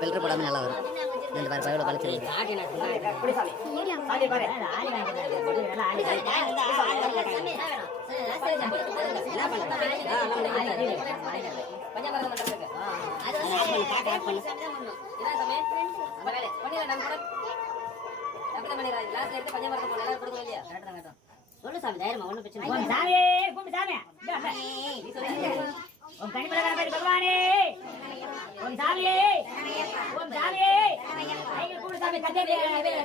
Filter போடாம நல்லா வரும். இந்த பாரு பையில கலச்சு சொல்லு சாமி, தைரியமா ஒண்ணும் பிரச்சனை இல்லை. சாமி கூப்பிடு சாமி. ஓம் கணிமல கணபதி பகவானே, ஓம் சாமியே, ஓம் சாமியே. ஐங்க கூப்பிடு சாமி. கட்டே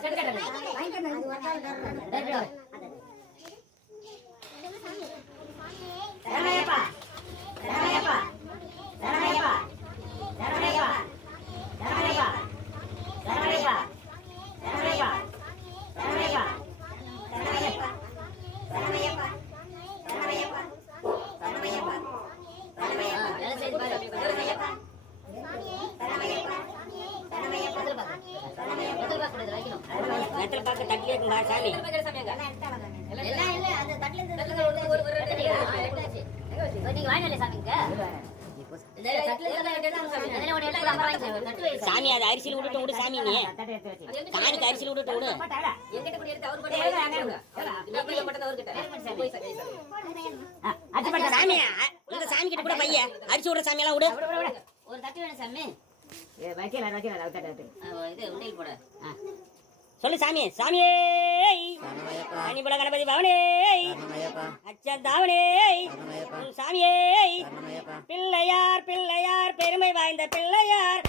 செட் கட்டல சரணமையப்பா, சரணமையப்பா, சரணமையப்பா, சரணமையப்பா, சரணமையப்பா, சரணமையப்பா, சரணமையப்பா, சரணமையப்பா, சரணமையப்பா, சரணமையப்பா, சரணமையப்பா, சரணமையப்பா, சரணமையப்பா. வேலை செய்து பாரு. சரணமையப்பா, சரணமையப்பா, சரணமையப்பா, சரணமையப்பா கூட வைக்கணும். வெத்தல பாக்க தட்டி இருக்குடா சாமி. எல்லாம் இல்ல அந்த தட்டில இருந்து ஒரு எடுத்தாச்சு. நீங்க வாங்கல சாமிங்க. இந்த தட்டில இருந்தா சாமி. அதே ஒரு எடுத்து அங்க வாங்கி சாமி. அது அரிசில விட்டுட்டு விடு சாமி. நீ சாமிக்கு அரிசில விட்டுட்டு விடு. என்கிட்ட கூட எடுத்து அவர் கூட வாங்குங்க. நீங்க மட்டும் அவர் கிட்ட போய் அடிப்பட்ட சாமி. இந்த சாமி கிட்ட கூட பைய அரிசி விடுற சாமி எல்லாம் விடு. ஒரு தட்டு வேணும் சாமி. வைக்கல வைக்கல தட்டு. இது உண்டியல் போடு. சொல்லு சாமி. சாமியே கனிபுல கணபதி பவனே, அச்சந்தாவனே, சாமியே பிள்ளையார் பிள்ளையார் பெருமை வாய்ந்த பிள்ளையார்,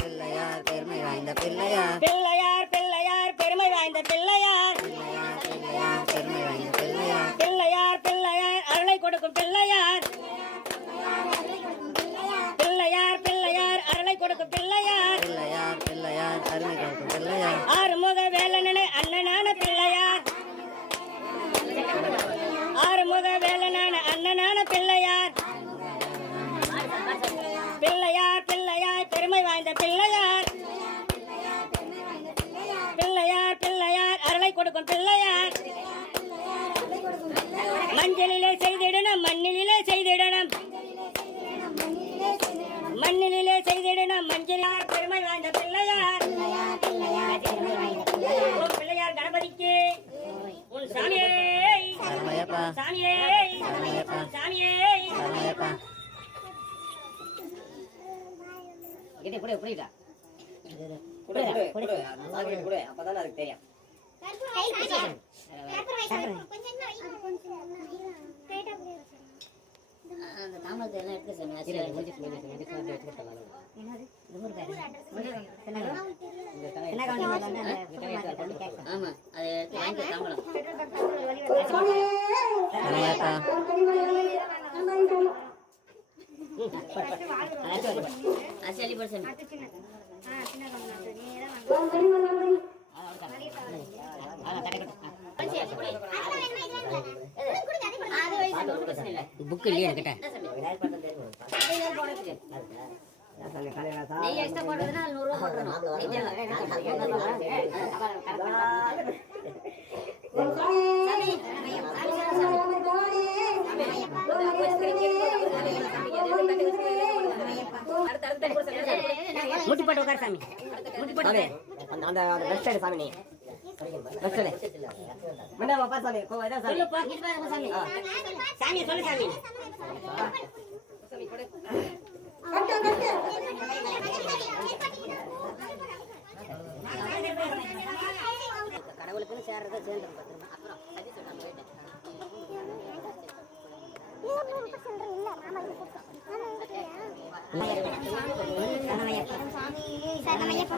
பிள்ளையார் பெருமை வாய்ந்த பிள்ளையார், பிள்ளையார் பிள்ளையார் பெருமை வாய்ந்த பிள்ளையார், பிள்ளையார் பிள்ளையார் அருளை கொடுக்கும் பிள்ளையார், பிள்ளையார் பிள்ளையார் அருளை கொடுக்கும் பிள்ளையார், பிள்ளையார் பிள்ளையார் அருளை கொடுக்கும் பிள்ளையார், ஆறுமுக வேலனே அண்ணனான பிள்ளையார், ஆறுமுக வேலனான அண்ணனான பிள்ளையார், பிள்ளையார் பிள்ளையார் பெருமை வாய்ந்த பிள்ளையார், பிள்ளையார் பிள்ளையார் அருளை கொடுக்கும் பிள்ளையார், மஞ்சளிலே செய்திடணும் மண்ணிலே செய்திடணும், மண்ணிலே செய்திடணும் மஞ்சளார் பெருமை வாய்ந்த பிள்ளையார், பிள்ளையார் கணபதிக்கு உன் சாமியே சாமியே சாமியே. அப்பதான் அதுக்கு தெரியும். அந்த தாமரத்தை எல்லாம் எடுத்து சாமி. ஆமா அதை எடுத்து வாங்கி தாம்பரம் அசி அள்ளி போடு சாமி. புக் இல்லையா கிட்ட எக்ஸ்ட்ரா போடுறதுனா 100 ரூபாய் போட்டுறணும். முட்டி போட்டு உட்கார் சாமி. முட்டி போட்டு அந்த வெஸ்ட் சைடு சாமி. நீ வெஸ்ட் சைடு மண்டா பாப்பா சாமி. கோவா சாமி. சொல்லு பாக்கிட் பாருங்க சாமி. சாமி சொல்லு சாமி. சாமி போடு. கட்ட கட்ட. கடவுளுக்கு சேர்றத சேர்ந்து அப்புறம் சதி சொல்றாங்க போய்ட்டு. சரணமையப்பா